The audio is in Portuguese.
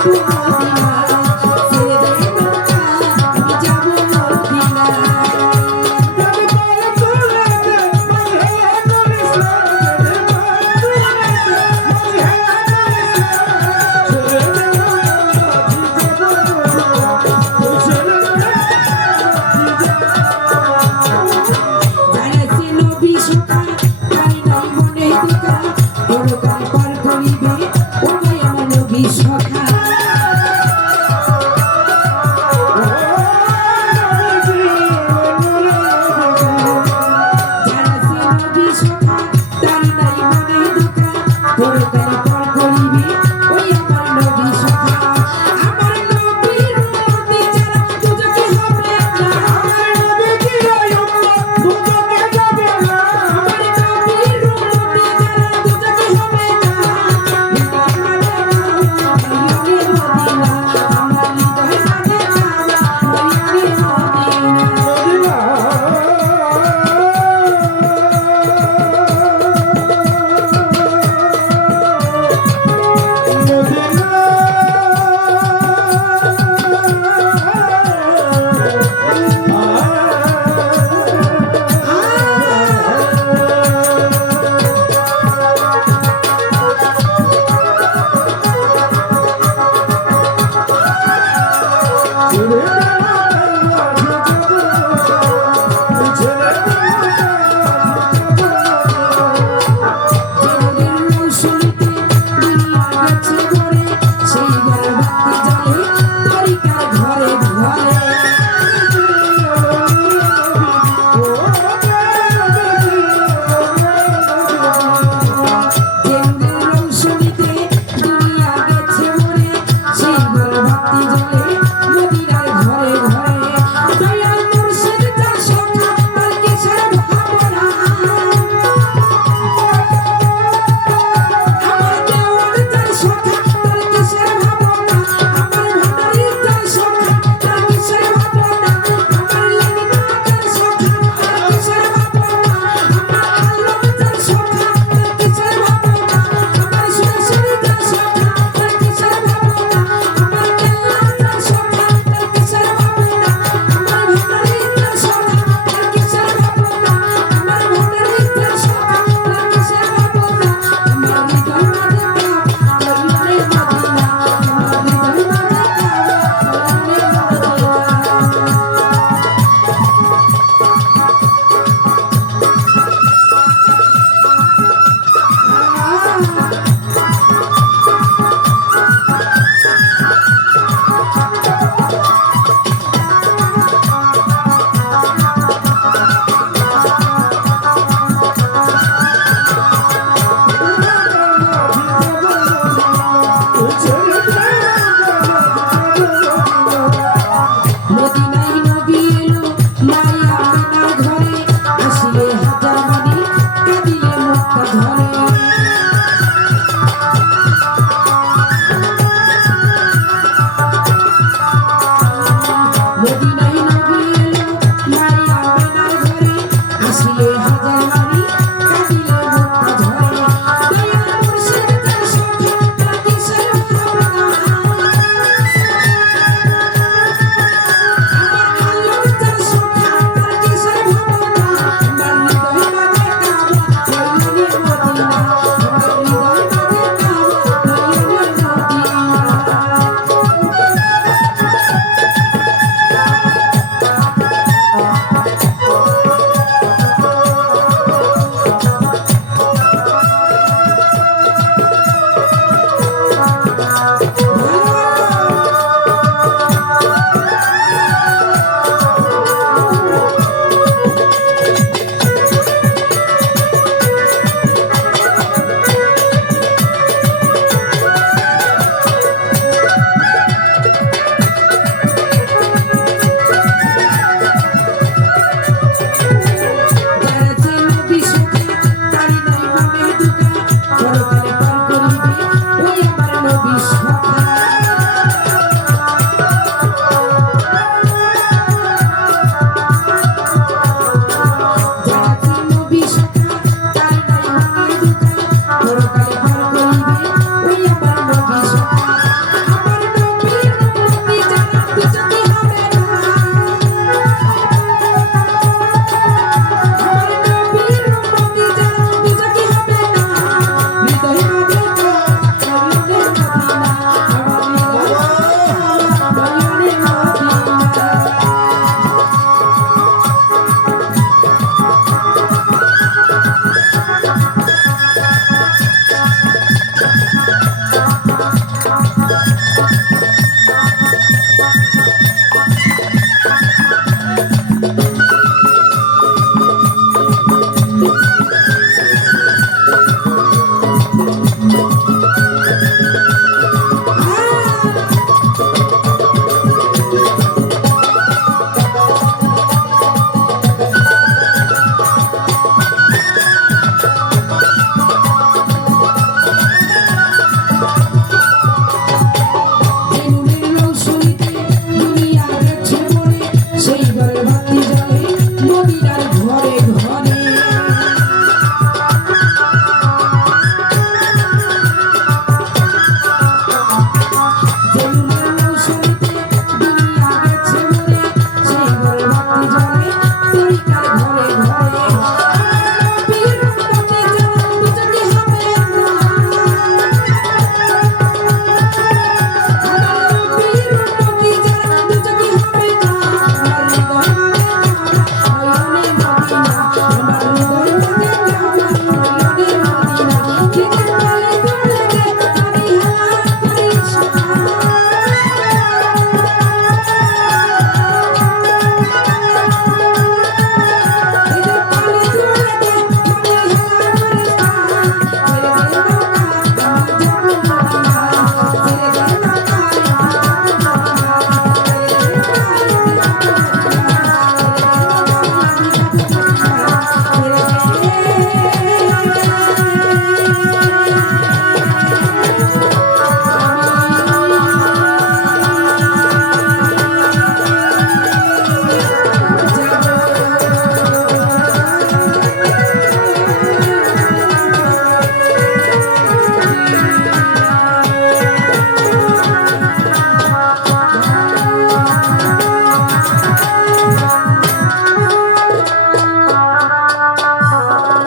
Thank you. Música